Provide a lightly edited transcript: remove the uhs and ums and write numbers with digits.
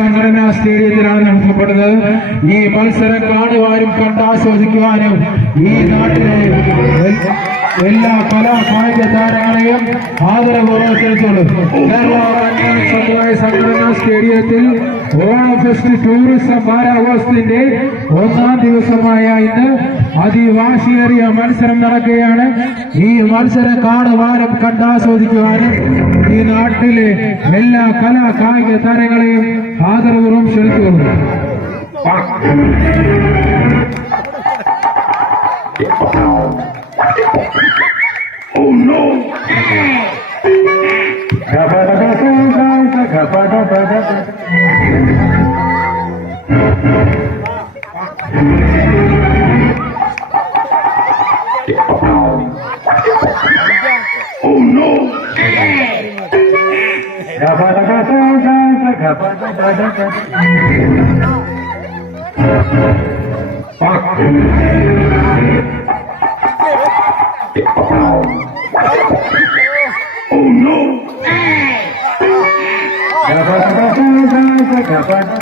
സംഘടനാ സ്റ്റേഡിയത്തിലാണ് നടത്തപ്പെടുന്നത്. ഈ മത്സരം കാണുവാനും കണ്ടാസ്വദിക്കുവാനും ഈ നാട്ടിലെ എല്ലാ കലാ കായിക താരങ്ങളെയും ആദരപൂർവ്വം ക്ഷണിച്ചോളൂ. കേരള സമുദായ സംഘടനാ സ്റ്റേഡിയത്തിൽ ഓണം ഫെസ്റ്റ് ടൂറിസം വാരാഘോഷത്തിന്റെ 1-ാം ദിവസമായ ഇന്ന് അതിവാശിയേറിയ മത്സരം നടക്കുകയാണ്. ഈ മത്സരം കാണുവാനും കണ്ടാസ്വദിക്കുവാനും ഈ നാട്ടിലെ എല്ലാ കലാ കായിക താരങ്ങളെയും ആദരപൂർവ്വം ക്ഷണിച്ചോളൂ. Oh no! Oh no! Oh no!